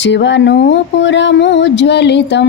శివనూపురముజ్వలితం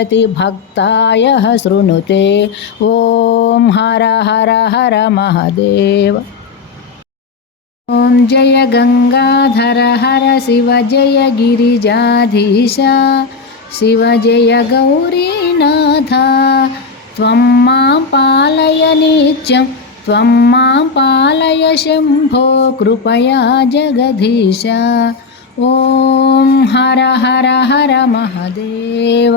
इच्छति भक्ताय शृणुते ॐ हर हर हर महादेव ॐ जय गङ्गाधर हर शिव जय गिरिजाधीशा शिव जय गौरीनाथा त्वं मां पालय नित्यं त्वं मां पालय शम्भो कृपया जगदीश ॐ हर हर हर महादेव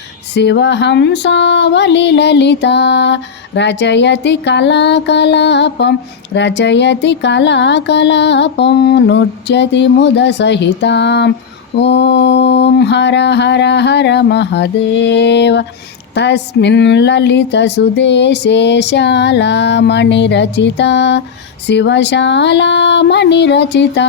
शिवहंसावलिललिता रचयति कलाकलापं रचयति कलाकलापं नृत्यति मुदसहिताम् ॐ हर हर हर महदेव तस्मिन् ललितसुदेशे शालामणिरचिता शिवशालामणिरचिता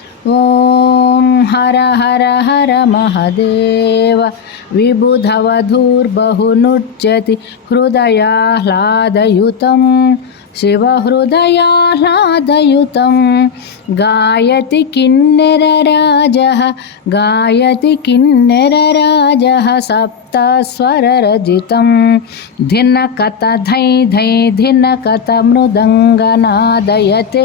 ॐ हर हर हर महदेव विबुधवधूर्बहुनुच्यति हृदयाह्लादयुतं शिवहृदयाह्लादयुतं गायति किन्नरराजः गायति किन्नरराजः सप्तस्वररजितं धिनकत धै धै धिनकत मृदङ्गनादयते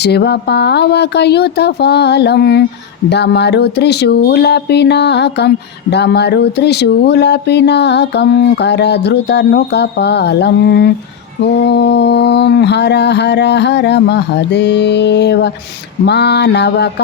శివపావకయుతఫాలం డమరు త్రిశూల పినాకం డమరు త్రిశూల పినాకం కరధృతను కపాలం ఓం హర హర హర మహదేవ మానవక